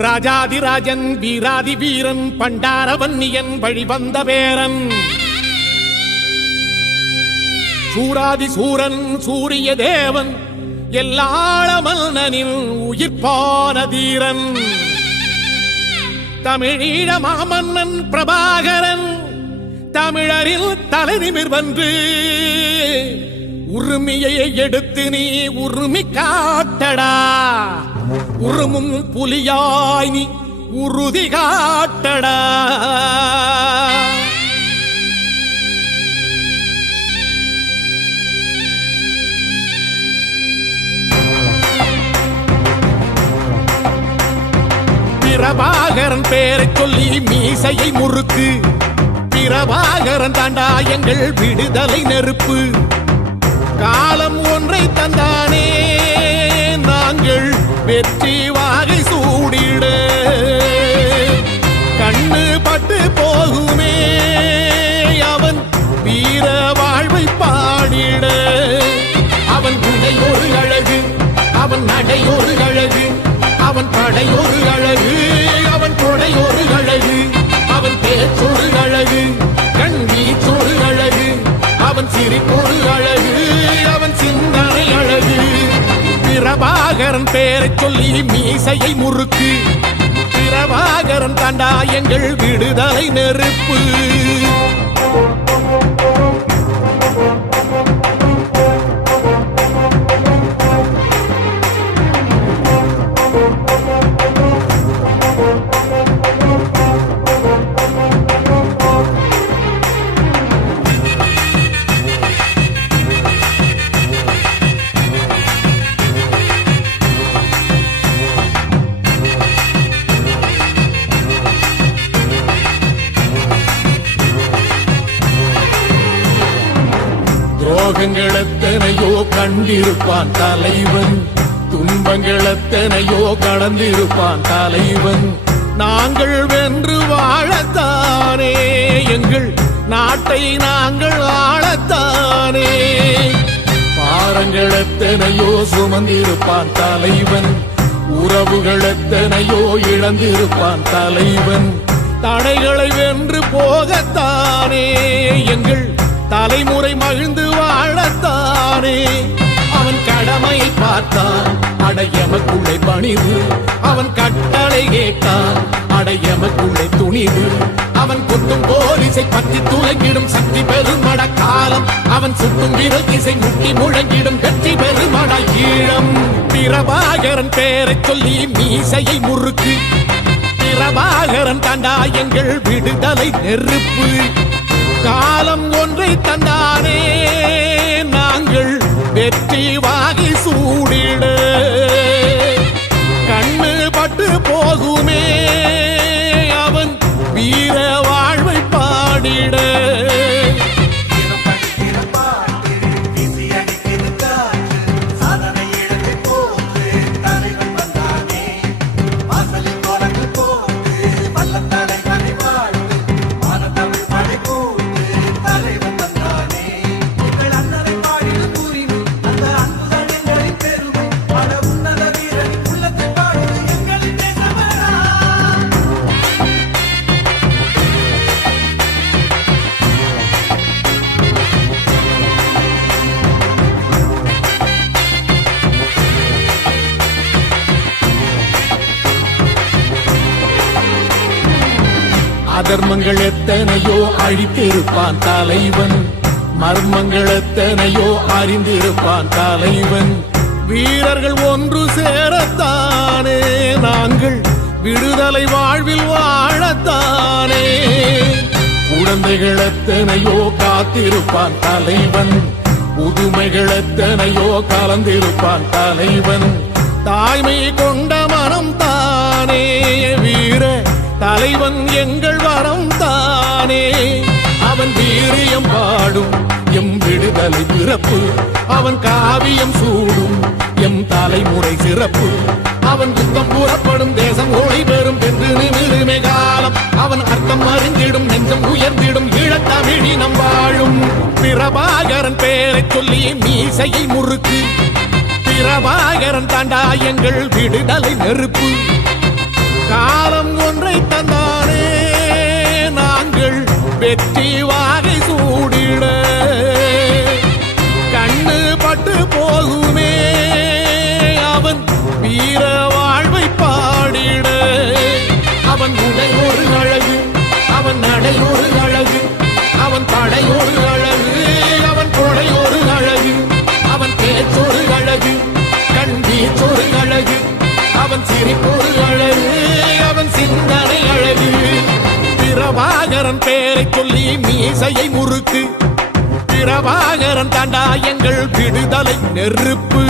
ராஜாதிராஜன் வீராதி வீரன் பண்டாரவன்னியன் வழிவந்த பேரன் சூராதி சூரன் சூரிய தேவன் எல்லாளமன்னனின் உயிர்ப்பான தீரன் தமிழீழ மாமன்னன் பிரபாகரன் தமிழரில் தலைநிமிர் வந்து உரிமையை எடுத்து நீ உரிமை காட்டடா உருமும் புலியாய் நீ உறுதி காட்டடா பிரபாகரன் பேரை சொல்லி மீசையை முறுக்கு பிரபாகரன் தாண்டா எங்கள் விடுதலை நெருப்பு காலம் ஒன்றை தந்தானே நாங்கள் வெற்றி வாகை சூடிட கண்ணு பட்டு போகுமே அவன் வீர வாழ்வை பாடிட அவன் குடை ஒரு அழகு அவன் நடை ஒரு அழகு அவன் படை ஒரு அழகு அவன் கொடை ஒரு அழகு அவன் பேச்சொரு அழகு கண் வீச்சொரு அழகு அவன் சிரிப்பொரு அழகு அவன் சிந்தனை அழகு பிரபாகரன் பேரை சொல்லி மீசையை முறுக்கு பிரபாகரன் தாண்டா எங்கள் விடுதலை நெருப்பு துரோகங்கள் எத்தனையோ கண்டிருப்பான் தலைவன் துன்பங்கள் எத்தனையோ கடந்திருப்பான் தலைவன் நாங்கள் வென்று வாழத்தானே எங்கள் நாட்டை நாங்கள் ஆளத்தானே பாரங்கள் எத்தனையோ சுமந்திருப்பான் தலைவன் உறவுகள் எத்தனையோ இழந்திருப்பான் தலைவன் தடைகளை வென்று போகத்தானே எங்கள் தலைமுறை மகிழ்ந்து வாழத்தானே அவன் கடமையை பார்த்தான் அடையமக்குள்ளே பணிவு அவன் கட்டளை கேட்டான் அடையமக்குள்ளே துணிவு அவன் குத்தும் போலீசை பற்றி துலங்கிடும் சக்தி பெருமட காலம் அவன் சுட்டும் விரல் திசை முட்டி முழங்கிடும் வெற்றி பெருமட ஈழம் பிரபாகரன் பேரை சொல்லி மீசையை முறுக்கு பிரபாகரன் தாண்டா எங்கள் விடுதலை நெருப்பு காலம் ஒன்றை தந்தானே நாங்கள் வெற்றி வாகி சூடிட கண்ணு பட்டு போகுமே அவன் வீர வாழ்வை பாடிட அதர்மங்கள் எத்தனையோ அழித்திருப்பான் தலைவன் மர்மங்கள் எத்தனையோ அறிந்திருப்பான் தலைவன் வீரர்கள் ஒன்று சேரத்தானே நாங்கள் விடுதலை வாழ்வில் வாழத்தானே குழந்தைகள் எத்தனையோ காத்திருப்பான் தலைவன் புதுமைகள் எத்தனையோ கலந்திருப்பான் தலைவன் தாய்மை கொண்ட மனம் தானே வீர தலைவன் எங்கள் வரம் தானே அவன் வீரியம் பாடும் எம் விடுதலை பிறப்பு அவன் காவியம் சூடும் எம் தலைமுறை சிறப்பு அவன் யுத்தம் கூறப்படும் தேசம் ஒளி பெறும் என்று நிமிருமே காலம் அவன் அர்த்தம் அறிந்திடும் நெஞ்சம் உயர்ந்திடும் ஈழத்தமிழினம் வாழும் பிரபாகரன் பேரை சொல்லி மீசையை முறுக்கு பிரபாகரன் தாண்டா எங்கள் விடுதலை நெருப்பு காலம் ஒன்றை தந்தானே நாங்கள் வெற்றி வாகை சூடிட கண்ணு பட்டு போகுமே அவன் வீர வாழ்வை பாடிட அவன் உடை ஒரு அழகு அவன் நடை ஒரு அழகு அவன் படை ஒரு அழகு அவன் கொடை ஒரு அழகு அவன் பேச்சொரு அழகு கண் வீச்சொரு அழகு அவன் சிரிப்பொரு அழகு அவன் சிந்தனை அழகு பிரபாகரன் பேரை சொல்லி மீசையை முறுக்கு பிரபாகரன் தாண்டா எங்கள் விடுதலை நெருப்பு